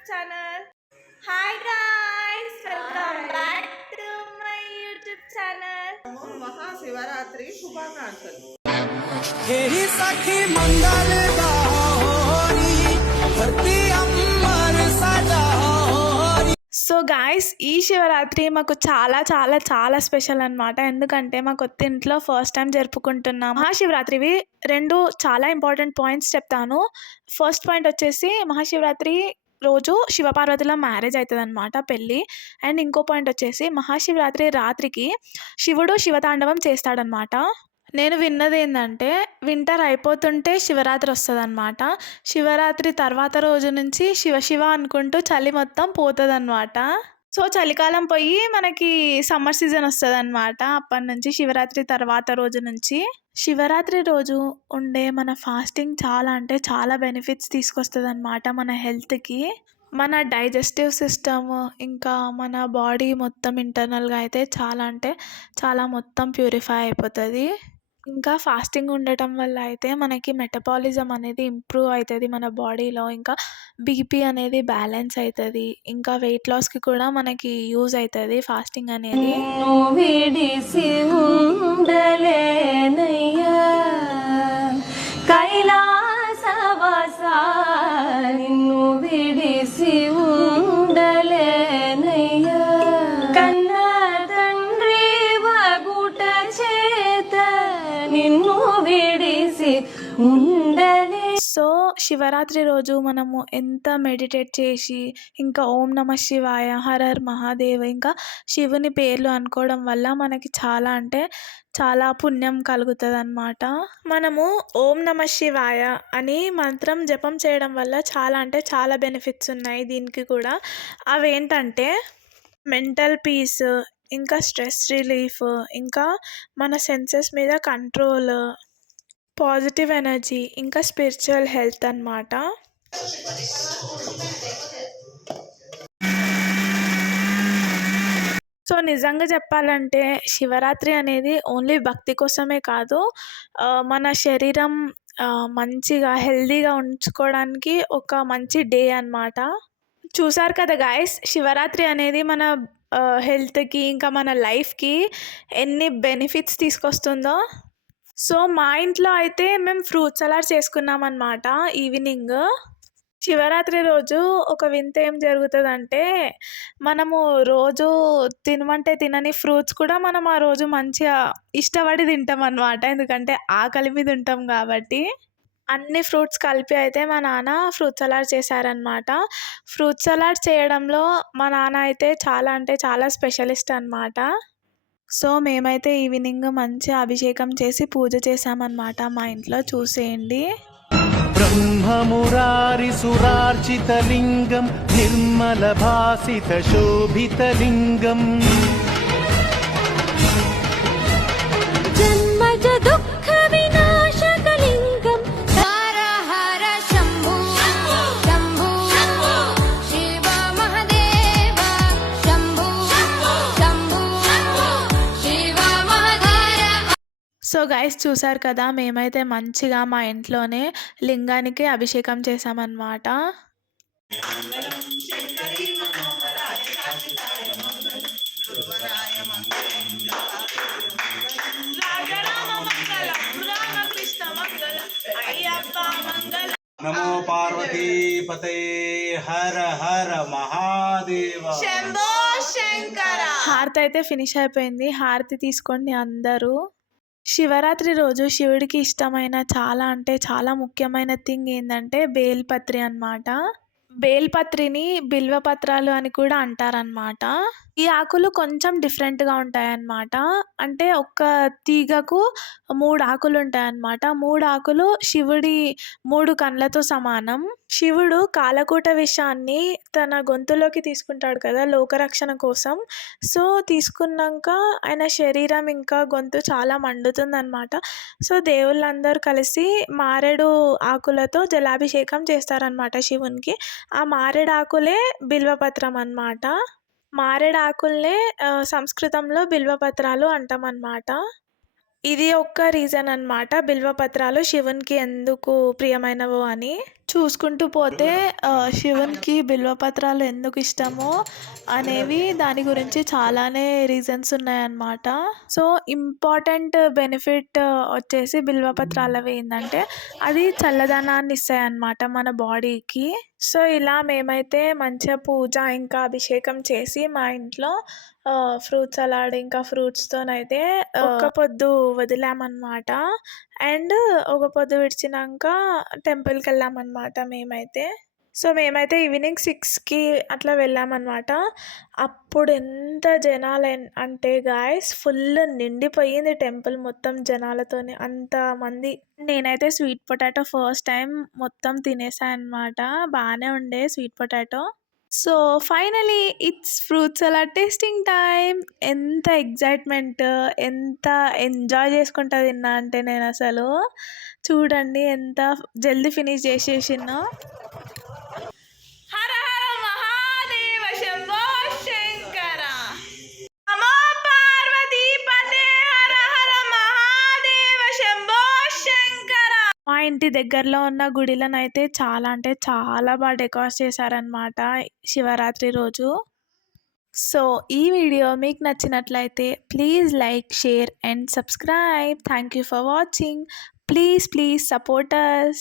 YouTube channel. Hi guys, welcome back to my YouTube channel. Mahashivratri शुभाकांक्षलु हेरी सखी मंगल गौरी धरती अम्बर सजाओरी. So guys, ఈ శివరాత్రి మాకు చాలా స్పెషల్ అనమాట. ఎందుకంటే మా కొత్త ఇంట్లో ఫస్ట్ టైం జరుపుకుంటున్నాం. మహాశివరాత్రివి రెండు చాలా ఇంపార్టెంట్ పాయింట్స్ చెప్తాను. ఫస్ట్ పాయింట్ వచ్చేసి మహాశివరాత్రి రోజు శివపార్వతుల మ్యారేజ్ అవుతుంది అనమాట, పెళ్ళి. అండ్ ఇంకో పాయింట్ వచ్చేసి మహాశివరాత్రి రాత్రికి శివుడు శివతాండవం చేస్తాడనమాట. నేను విన్నది ఏంటంటే వింటర్ అయిపోతుంటే శివరాత్రి వస్తుంది అనమాట. శివరాత్రి తర్వాత రోజు నుంచి శివ అనుకుంటూ చలి మొత్తం పోతుంది అనమాట. సో చలికాలం పోయి మనకి సమ్మర్ సీజన్ వస్తుంది అనమాట. అప్పటి నుంచి శివరాత్రి తర్వాత రోజు నుంచి శివరాత్రి రోజు ఉండే మన ఫాస్టింగ్ చాలా బెనిఫిట్స్ తీసుకొస్తుంది అనమాట మన హెల్త్కి. మన డైజెస్టివ్ సిస్టమ్ ఇంకా మన బాడీ మొత్తం ఇంటర్నల్గా అయితే చాలా మొత్తం ప్యూరిఫై అయిపోతుంది. ఇంకా ఫాస్టింగ్ ఉండటం వల్ల అయితే మనకి మెటబాలిజం అనేది ఇంప్రూవ్ అవుతుంది మన బాడీలో. ఇంకా బీపీ అనేది బ్యాలెన్స్ అవుతుంది. ఇంకా వెయిట్ లాస్కి కూడా మనకి యూజ్ అవుతుంది ఫాస్టింగ్ అనేది. విడిసి ఉండలేనయ్యా కైలాసవాస, నిన్ను విడిసి ఉండలేనయ్యా కన్నా తండ్రి వగుట చేత నిన్ను విడిసి ఉండలే. సో శివరాత్రి రోజు మనము ఎంత మెడిటేట్ చేసి ఇంకా ఓం నమ శివాయ, హర హర్ మహాదేవ్, ఇంకా శివుని పేర్లు అనుకోవడం వల్ల మనకి చాలా పుణ్యం కలుగుతుంది అనమాట. మనము ఓం నమ శివాయ అని మంత్రం జపం చేయడం వల్ల చాలా బెనిఫిట్స్ ఉన్నాయి దీనికి కూడా. అవేంటంటే మెంటల్ పీస్, ఇంకా స్ట్రెస్ రిలీఫ్, ఇంకా మన సెన్సెస్ మీద కంట్రోల్, పాజిటివ్ ఎనర్జీ, ఇంకా స్పిరిచువల్ హెల్త్ అన్నమాట. సో నిజంగా చెప్పాలంటే శివరాత్రి అనేది ఓన్లీ భక్తి కోసమే కాదు, మన శరీరం మంచిగా హెల్దీగా ఉంచుకోవడానికి ఒక మంచి డే అన్నమాట. చూసారు కదా గాయస్, శివరాత్రి అనేది మన హెల్త్కి ఇంకా మన లైఫ్కి ఎన్ని బెనిఫిట్స్ తీసుకొస్తుందో. సో మా ఇంట్లో అయితే మేము ఫ్రూట్ సలాడ్ చేసుకున్నాం అన్నమాట ఈవినింగ్. శివరాత్రి రోజు ఒక వింత ఏం జరుగుతుందంటే మనము రోజు తినమంటే తినని ఫ్రూట్స్ కూడా మనం ఆ రోజు మంచిగా ఇష్టపడి తింటాం అన్నమాట. ఎందుకంటే ఆకలి మీద ఉంటాం కాబట్టి. అన్ని ఫ్రూట్స్ కలిపి అయితే మా నాన్న ఫ్రూట్ సలాడ్ చేశారనమాట. ఫ్రూట్ సలాడ్ చేయడంలో మా నాన్న అయితే చాలా స్పెషలిస్ట్ అనమాట. సో మేమైతే ఈవినింగ్ మంచి అభిషేకం చేసి పూజ చేసామన్నమాట మా ఇంట్లో. చూసేయండి. బ్రహ్మమురారి సురార్చిత లింగం నిర్మల భాసిత శోభిత లింగం జన్మజ దుఃఖ వినాశక లింగం హర హర శంభు శంభు శివ మహదేవ శంభు శంభు శివ మహదేవ. సో గైస్ చూసారు కదా, మేమైతే మంచిగా మా ఇంట్లోనే లింగానికి అభిషేకం చేసామన్నమాట. నమో పార్వతీ పతే హర హర మహాదేవ. హారతి అయితే ఫినిష్ అయిపోయింది. హారతి తీసుకోండి అందరూ. శివరాత్రి రోజు శివుడికి ఇష్టమైన చాలా ముఖ్యమైన థింగ్ ఏంటంటే బేల్పత్రి అన్నమాట. బేల్పత్రిని బిల్వపత్రాలు అని కూడా అంటారనమాట. ఈ ఆకులు కొంచెం డిఫరెంట్గా ఉంటాయన్నమాట. అంటే ఒక్క తీగకు 3 ఆకులు ఉంటాయన్నమాట. 3 ఆకులు శివుడి 3 కళ్ళతో సమానం. శివుడు కాలకూట విషాన్ని తన గొంతులోకి తీసుకుంటాడు కదా లోకరక్షణ కోసం. సో తీసుకున్నాక ఆయన శరీరం ఇంకా గొంతు చాలా మండుతుందన్నమాట. సో దేవుళ్ళందరూ కలిసి మారేడు ఆకులతో జలాభిషేకం చేస్తారనమాట శివునికి. ఆ మారేడు ఆకులే బిల్వపత్రం అన్నమాట. మారేడాకుల్నే సంస్కృతంలో బిల్వపత్రాలు అంటామన్నమాట. ఇది ఒక్క రీజన్ అన్నమాట బిల్వపత్రాలు శివునికి ఎందుకు ప్రియమైనవో అని. చూసుకుంటూ పోతే శివునికి బిల్వపత్రాలు ఎందుకు ఇష్టమో అనేవి దాని గురించి చాలానే రీజన్స్ ఉన్నాయన్నమాట. సో, ఇంపార్టెంట్ బెనిఫిట్ వచ్చేసి బిల్వపత్రాలవి ఏందంటే అది చల్లదనాన్ని ఇస్తాయన్నమాట మన బాడీకి. సో, ఇలా మేమైతే మంచిగా పూజ ఇంకా అభిషేకం చేసి మా ఇంట్లో ఫ్రూట్ సలాడ్ ఇంకా ఫ్రూట్స్తోనైతే ఒక్క పొద్దు వదిలామన్నమాట. అండ్ ఒక పొద్దు విడిచినాక టెంపుల్కి వెళ్ళామన్నమాట మేమైతే. సో, మేమైతే ఈవినింగ్ 6కి అట్లా వెళ్ళామన్నమాట. అప్పుడు ఎంత జనాలు అంటే గాయ్స్ ఫుల్ నిండిపోయింది టెంపుల్ మొత్తం జనాలతోని, అంతమంది. నేనైతే స్వీట్ పొటాటో ఫస్ట్ టైం మొత్తం తినేసా అనమాట. బాగానే ఉండే sweet potato. So, finally it's fruit salad tasting time. ఎంత ఎగ్జైట్మెంట్, ఎంత ఎంజాయ్ చేసుకుంటా తిన్నా అంటే నేను అసలు చూడండి ఎంత జల్దీ ఫినిష్ చేసేసినో. హర హర మహాదేవ శంభో శంకర, నమో పార్వతీపతే, హర హర మహాదేవ శంభో శంకర. మా ఇంటి దగ్గరలో ఉన్న గుడిలనైతే చాలా అంటే చాలా బాగా డెకరేట్ చేశారనమాట శివరాత్రి రోజు. సో, ఈ వీడియో మీకు నచ్చినట్లయితే please like, share and subscribe. Thank you for watching. Please support us.